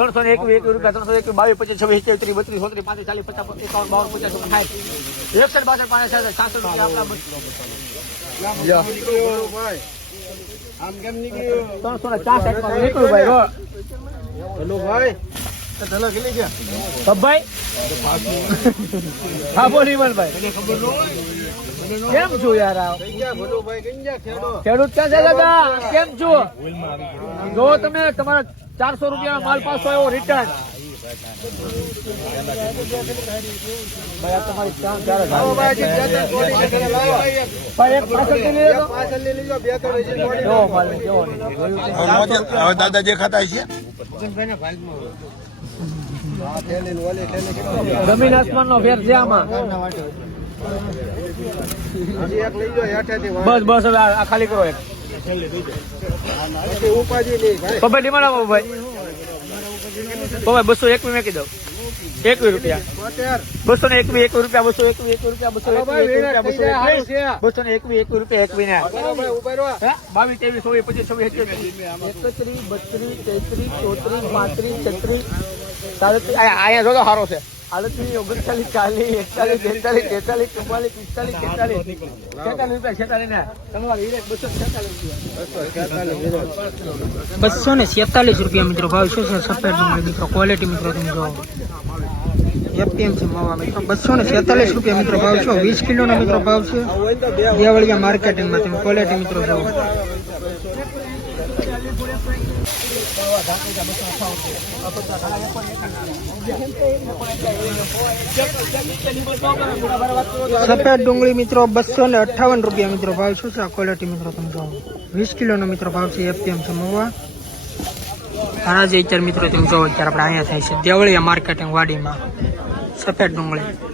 321 રૂપિયા 321 22 25 26 27 32 33 35 40 50 51 52 50 60 61 62 65 60 રૂપિયા આપણા આમ કેમ નીકળ્યો 364 માં નીકળ્યું ભાઈ હેલો ભાઈ ધલો કેટલી ગયા ભાઈ હા બોલી ભાઈ ખબર ન હોય કેમ છો યાર આ ભલો ભાઈ કંજા ખેડૂત ક્યાં છે દાદા કેમ છો જો તમે તમારા 400 રૂપિયાનો માલ પાસો આવ્યો રિટર્ન ભાઈ આ તમારી ચાર ભાઈ એક પાછળ લેજો બે ત્રણ જો માલ કેવો હવે દાદા જે ખાતા છે જમીન આસમાન નો ફેર છે આમાં બસ બસ હવે આ ખાલી કરો એક ભાઈ ડિમાન્ડ આપો ભાઈ 201 મેકી દઉં 21 રૂપિયા 221 રૂપિયા 221 રૂપિયા 221 રૂપિયા 22 23 24 25 26 27 અહીંયા જો સારો છે 38 39 40 41 42 43 44 45 ₹246 મિત્રો ભાવ શું છે સફેદ મિત્રો ક્વોલિટી મિત્રો તમે જો એપીએમસી માવા મિત્રો ₹246 મિત્રો ભાવ છે 20 કિલોનો મિત્રો ભાવ છે દેવળિયા માર્કેટિંગમાં તમે ક્વોલિટી મિત્રો જો સફેદ ડુંગળી મિત્રો ₹258 મિત્રો ભાવ શું છે આ ક્વોલિટી મિત્રો તમે જો 20 કિલોનો મિત્રો ભાવ છે એપીએમસી માવા ઘણા જ અત્યારે મિત્રો તમે જો અત્યારે આપણે અહીંયા થાય છે દેવળિયા માર્કેટિંગ વાડીમાં સફેદ ડુંગળી